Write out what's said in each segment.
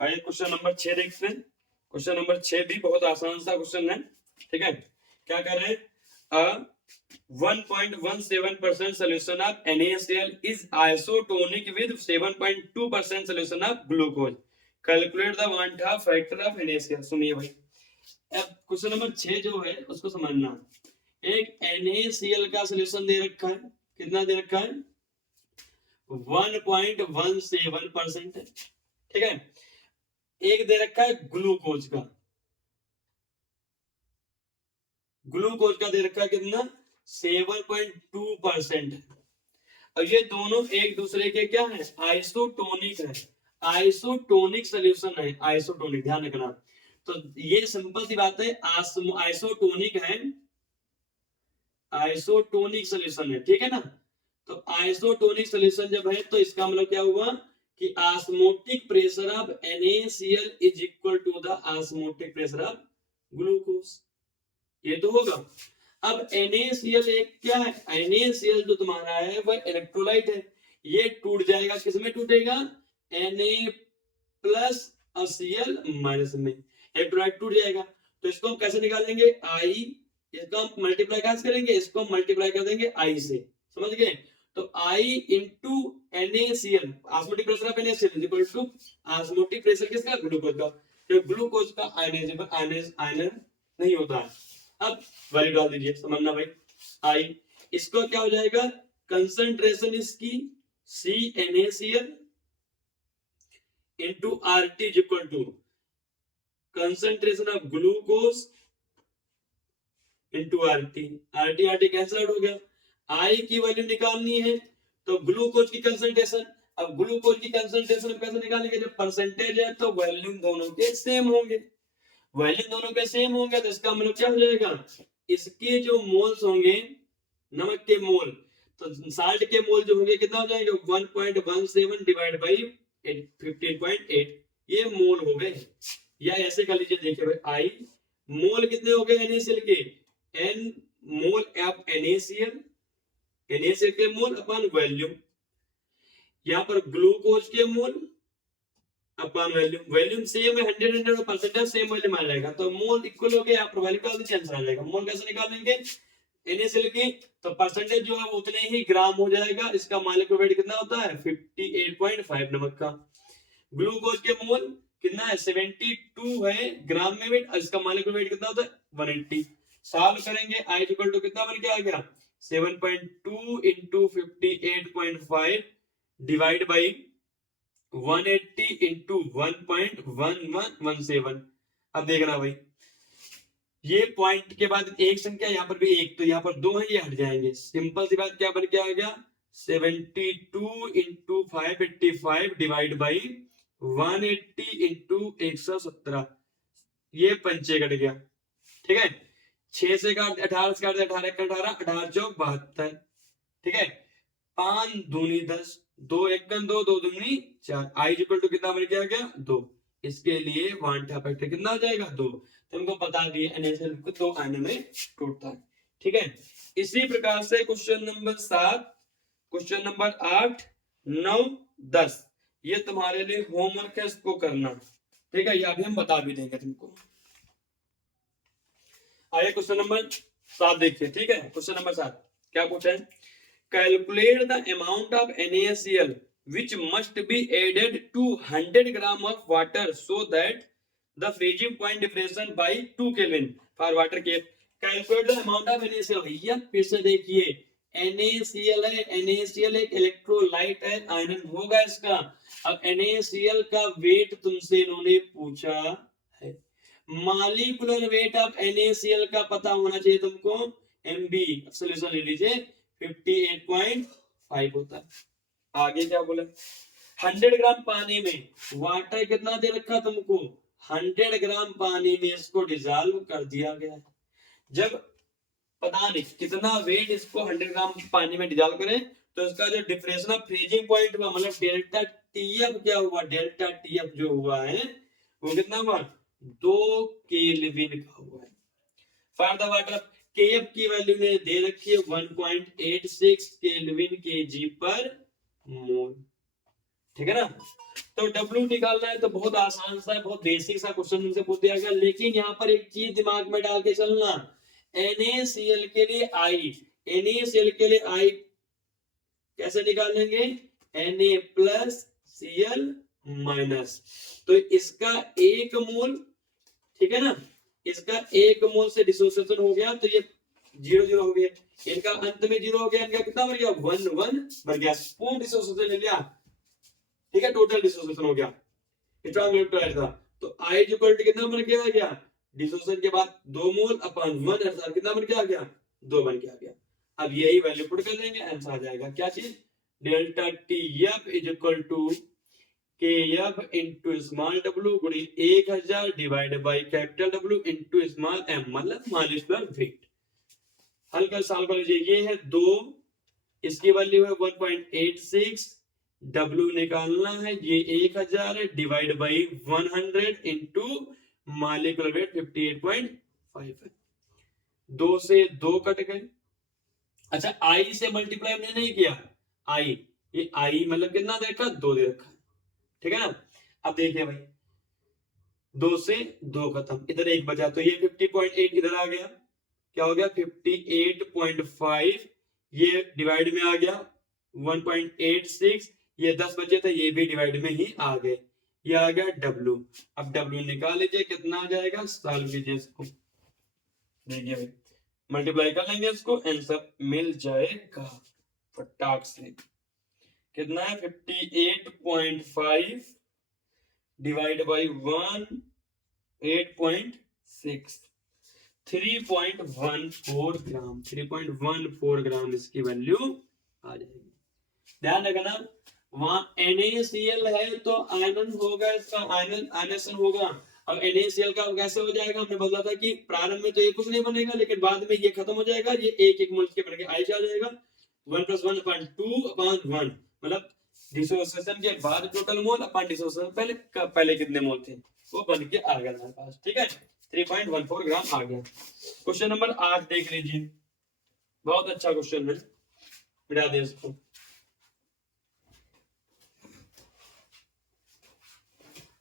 आइए question number 6 देखते हैं। क्वेश्चन नंबर 6 भी बहुत आसान सा क्वेश्चन है। ठीक है, क्या कर रहे हैं? 1.17% solution of NaCl is isotonic with 7.2% solution of glucose. Calculate the one-half factor of NaCl. सुनिए भाई, अब क्वेश्चन नंबर 6 जो है उसको समझना। एक NaCl का सोल्यूशन दे रखा है, कितना दे रखा है? 1.17%। ठीक है, एक दे रखा है ग्लूकोज का, ग्लूकोज का दे रखा है कितना? 7.2%। और ये दोनों एक दूसरे के क्या है? आइसोटोनिक है, आइसोटोनिक सोल्यूशन है, आइसोटोनिक, ध्यान रखना। तो ये सिंपल सी बात है, आइसोटोनिक है, आइसोटोनिक सोल्यूशन है। ठीक है ना? तो आइसोटोनिक सोल्यूशन जब है तो इसका मतलब क्या हुआ कि osmotic pressure of NaCl is equal to the osmotic pressure of glucose. ये तो होगा। अब NaCl एक क्या है? NaCl जो तुम्हारा है वह इलेक्ट्रोलाइट है, ये टूट जाएगा, किसमें टूटेगा? Na प्लस और Cl माइनस में इलेक्ट्रोलाइट टूट जाएगा। तो इसको हम कैसे निकालेंगे? I, इसको हम मल्टीप्लाई कैसे करेंगे? इसको हम मल्टीप्लाई कर देंगे I से, समझ गए? तो I into NaCl, osmotic pressure of NaCl is equal to osmotic pressure किसका? ग्लूकोज का। तो ग्लूकोज का आयनाइजेशन नहीं होता है। अब वैल्यू डाल दीजिए, समझना भाई। I, इसको क्या हो जाएगा? कंसंट्रेशन इसकी CNaCl into RT is equal to concentration of glucose into RT। RT cancel out हो गया। I की वैल्यू निकालनी है तो ग्लूकोज की कंसंट्रेशन, अब ग्लूकोज की कंसंट्रेशन कैसे निकालेंगे? जब परसेंटेज है तो वॉल्यूम दोनों के सेम होंगे, वॉल्यूम दोनों के सेम होंगे तो इसका मतलब क्या हो जाएगा? इसके जो मोल्स होंगे, नमक के मोल, तो साल्ट के मोल जो होंगे कितना हो जाएंगे? 1.17 डिवाइड बाई 15.8, ये मोल हो गए। या ऐसे कर लीजिए, देखिए भाई, आई मोल कितने हो गए NaCl के? n mole of NaCl, NaCl के मोल अपन वॉल्यूम, यहाँ पर ग्लूकोज के मोल अपन वॉल्यूम, वॉल्यूम सेम है, 100 और परसेंटेज सेम वॉल्यूम आ जाएगा, तो मोल इक्वल हो गए, यहाँ पर वैल्यू डाल दीजिए, आंसर आ जाएगा। मोल कैसे निकालेंगे? NaCl की तो परसेंटेज जो है उतने ही ग्राम हो जाएगा, इसका मॉलिक्यूलर वेट कितना होता है? 58.5 नमक का। ग्लूकोज के मोल कितना है? 72 है ग्राम में वेट, इसका मॉलिक्यूलर वेट कितना होता है? 180। सॉल्व करेंगे, I इक्वल टू कितना बन के आ गया? 7.2 इंटू 58.5 डिवाइड बाई 180 इंटू 1.1117। अब देखना भाई, ये पॉइंट के बाद एक संख्या, यहाँ पर भी एक, तो यहाँ पर दो है, ये हट जाएंगे। सिंपल सी बात, क्या बन के आ गया? 72 इंटू 585 डिवाइड बाई 180 इंटू 117, ये पंचे कट गया। ठीक है, 6 से काट 18 से काट 18 एक 18, 18 चौक 72। ठीक है, 5 दूनी 10, 2 एक 2, 2 दूनी 4। आई इक्वल टू कितना बन के आ गया? 2। इसके लिए वांटा फैक्टर कितना आ जाएगा? 2। तुमको बता दिए NaCl को 2 आयन में टूटता है। ठीक है, इसी प्रकार से क्वेश्चन नंबर 7, क्वेश्चन नंबर 8, 9, 10 ये तुम्हारे लिए होमवर्क है, इसको करना। ठीक है, ये अभी हम बता भी देंगे तुमको। आइए क्वेश्चन नंबर 7 देखिए। ठीक है, क्वेश्चन नंबर 7 क्या पूछा है? Calculate the amount of NaCl which must be added to 100 gram of water so that the freezing point differential by 2 Kelvin for water के। Calculate the amount of NaCl, भैया फिर से देखिए, NaCl है, NaCl एक इलेक्ट्रोलाइट है, iron होगा इसका। अब NaCl का वेट तुमसे इन्होंने पूछा है, मॉलिक्यूलर वेट ऑफ NaCl का पता होना चाहिए तुमको, MB सॉल्यूशन ले लीजिए, 58.5 होता है। आगे क्या बोले? 100 ग्राम पानी में वाटर कितना दे रखा तुमको? 100 ग्राम पानी में इसको डिजॉल्व कर दिया गया है। जब पता नहीं कितना वेट इसको 100 ग्राम पानी में डिजॉल्व करें तो इसका जो डिफरेंशियल ऑफ फ्रीजिंग पॉइंट हुआ, मतलब डेल्टा TF क्या हुआ? डेल्टा TF जो हुआ है वो कितना हुआ? 2 केल्विन का हुआ है। फॉर द वाटर, KF की वैल्यू ने दे रखी है 1.86 केल्विन kg पर मोल। ठीक है ना। तो W निकालना है तो बहुत आसान सा है, बहुत बेसिक सा क्वेश्चन हमसे पूछ दिया गया, लेकिन यहाँ पर एक चीज दिमाग में डाल के चलना, NaCl के लिए I, NaCl के लिए I कैसे निकालेंगे, Na+Cl माइनस, तो इसका एक मोल, ठीक है ना, इसका एक मोल से डिसोसिएशन हो गया तो ये 0 हो गया, इनका अंत में 0 हो गया, इनका कितना बन गया 1 1 बन गया, पूर्ण डिसोसिएशन ले लिया, ठीक है, टोटल डिसोसिएशन हो गया, स्ट्रॉन्ग इलेक्ट्रोलाइट था। तो I इक्वल टू कितना बन के आ गया, डिसोसिएशन के बाद 2 मोल अपन 1 अर्थात कितना बन के आ गया, 2 बन के आ गया। अब यही वैल्यू पुट कर देंगे, आंसर आ जाएगा क्या चीज, delta TF is equal to KF into small w गुणी 1000 divided by capital W into small m, मतलब मॉलिक्यूलर वेट। हल कर सॉल्व कर लीजिए, ये है 2, इसकी वैल्यू है 1.86, W निकालना है, ये 1000 है divide by 100 into molecular weight 58.5 है, 2 से 2 कट गए। अच्छा I से मल्टीप्लाई हमने नहीं किया, I, ये I मतलब कितना दे रखा, 2 दे रखा है, ठीक है ना। अब देखिए भाई 2 से 2 खत्म, इधर 1 बचा, तो ये 50.8 इधर आ गया, क्या हो गया 58.5, ये डिवाइड में आ गया 1.86, ये 10 बचे थे, ये भी डिवाइड में ही आ गए, ये आ गया W। अब W निकाल लीजिए, कितना आ जाएगा, सॉल्व कीजिए इसको, देखिए भाई मल्टीप्लाई कर लेंगे इसको, आंसर मिल जाएगा फटाक से, कितना है 58.5 डिवाइड बाई 1 8.6, 3.14 ग्राम, 3.14 ग्राम इसकी वैल्यू आ जाएगी। ध्यान रखना वहां NaCl है तो आयनन होगा, इसका आयनेशन होगा। अब NaCl का कैसे हो जाएगा, हमने बोला था कि प्रारंभ में तो ये कुछ नहीं बनेगा, लेकिन बाद में ये खत्म हो जाएगा, ये एक एक मोल के बन के I आ जाएगा, 1 + 1 / 2/1, मतलब डिसोसिएशन के बाद टोटल मोल अपन डिसोसिएशन पहले कितने मोल थे वो बन के आ गया हमारे पास, ठीक है, 3.14 ग्राम आ गया। क्वेश्चन नंबर 8 देख लीजिए, बहुत अच्छा क्वेश्चन है, मिटा दे इसको।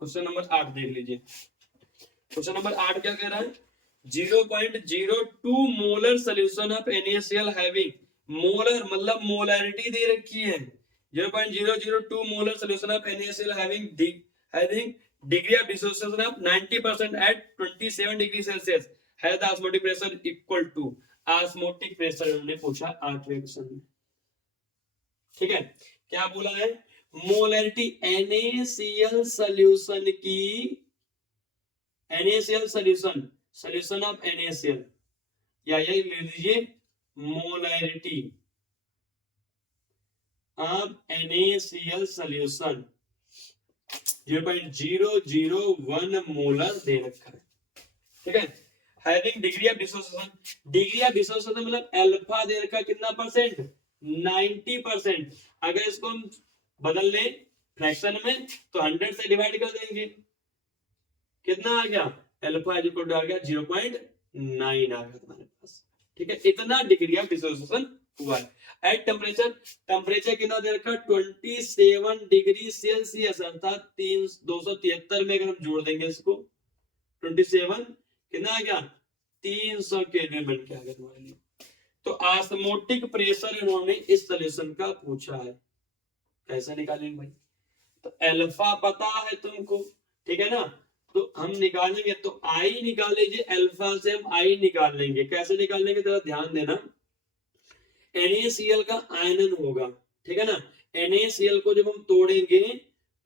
क्वेश्चन नंबर 8 देख लीजिए, क्वेश्चन नंबर 8 क्या कह रहा है, 0.02 molar solution of NaCl having, molar मतलब मोलैरिटी दे रखी है, 0.002 molar solution of NaCl having degree of dissociation of 90% at 27 degree Celsius है, the osmotic pressure equal to, osmotic pressure उन्होंने पूछा 8वें क्वेश्चन में, ठीक है। क्या बोला है, मोलैरिटी NaCl सॉल्यूशन की, NaCl सॉल्यूशन ऑफ NaCl, या ये ले लीजिए molarity of NaCl solution 0.001 molar दे रखा है, ठीक है। Having degree of dissociation, degree of dissociation मतलब अल्फा दे रखा है, कितना परसेंट, 90%। अगर इसको हम बदल लें फ्रैक्शन में तो 100 से डिवाइड कर देंगे, कितना आ गया, अल्फा इक्वल टू आ गया 0.9 आ गया तुम्हारे पास, ठीक है, इतना डिग्री ऑफ डिसोसिएशन हुआ है। एट टेम्परेचर, टेम्परेचर कितना दे रखा, 27 डिग्री सेल्सियस अर्थात 273 में अगर हम जोड़ देंगे इसको, 27 कितना आ गया, 300 केल्विन बन के आ गया तुम्हारे लिए। तो ऑस्मोटिक प्रेशर इन्होंने इस सॉल्यूशन का पूछा है, कैसे निकालेंगे भाई, तो अल्फा पता है तुमको, ठीक है ना, तो हम निकालेंगे, तो I निकाल लीजिए, अल्फा से हम I निकाल लेंगे, कैसे निकालेंगे जरा ध्यान देना, NaCl का आयनन होगा, ठीक है ना, NaCl को जब हम तोड़ेंगे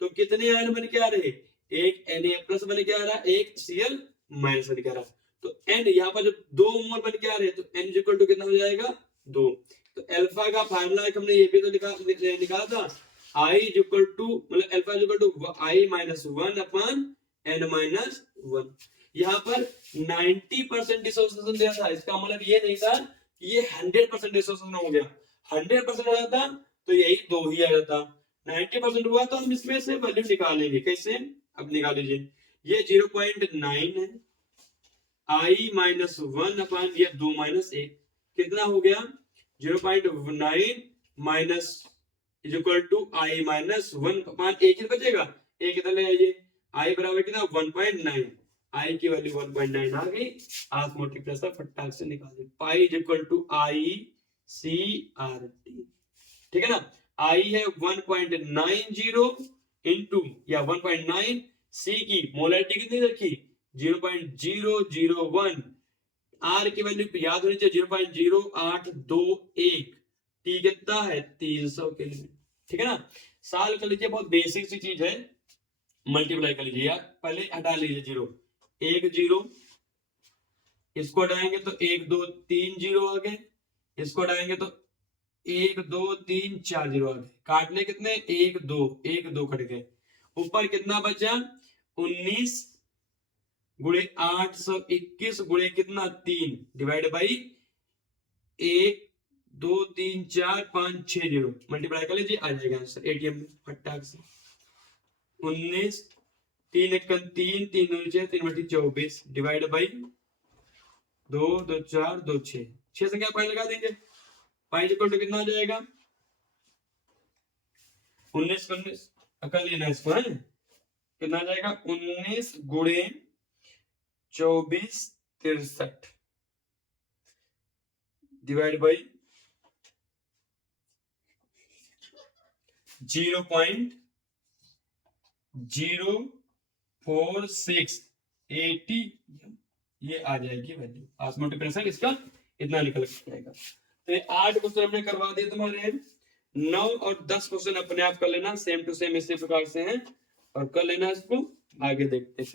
तो कितने आयन बन के आ रहे, एक Na+ बन के आ रहा, एक Cl- बन के आ रहा, तो N यहाँ पर जब 2 मोल बन के आ रहे तो N इक्वल टू कितना हो जाएगा 2। तो अल्फा का फार्मूला हमने ये भी तो निकाला था, I इक्वल टू मतलब alpha equal to I - 1/n - 1। यहाँ पर 90% डिसोसिएशन दिया था, इसका मतलब ये नहीं था ये 100% डिसोसिएशन हो गया, 100% हो जाता तो यही 2 ही आ जाता, 90% हुआ तो हम इसमें से वैल्यू निकालेंगे, कैसे, अब निकाल लीजिए, ये 0.9 है, I - 1 ये 2 - 1 कितना हो गया, 0.9 - is equal to I minus 1 एक ही बचेगा, एक इधर ले आइए, आई बराबर कितना 1.9, आई की वैल्यू 1.9 आ गई, आप मल्टीप्लाई फटाक से निकाल दे, pi is equal to I C R T, ठीक है ना। आई है 1.90 इंटू या 1.9, सी की मोलरिटी कितनी रखी 0.001, आर की वैल्यू याद होनी चाहिए 0.0821, टी कितना है 300 केल्विन, ठीक है ना। साल कर लीजिए, बहुत बेसिक सी चीज है, मल्टीप्लाई कर लीजिए यार, पहले हटा लीजिए जीरो, एक जीरो, इसको हटाएंगे तो 1 2 3 जीरो आ गए, इसको हटाएंगे तो 1 2 3 4 जीरो आ गए, काटने कितने 1 2 कट गए, ऊपर कितना बचा 19 गुणे 821 गुणे कितना 3 डिवाइड बाई 1 2 3 4 5 6 जीरो, मल्टीप्लाई कर लीजिए आ जाएगा आंसर एटीएम में फटाक से 19 3 1 3 3 9 6 3 बटी 24 डिवाइड बाई 2 2 4 2 6 6 से क्या पाई लगा देंगे, पाई इक्वल टू कितना आ जाएगा 19 19 अकल लेना इसको है, कितना आ जाएगा 19 गुणे 24 63 डिवाइड बाई 0.04680, ये आ जाएगी वैल्यू, आज मल्टीप्लिकेशन इसका इतना निकल जाएगा। तो ये 8 क्वेश्चन हमने करवा दिए तुम्हारे, 9 और 10 क्वेश्चन अपने आप कर लेना, सेम टू सेम इसी प्रकार से हैं, और कर लेना इसको, आगे देखते हैं।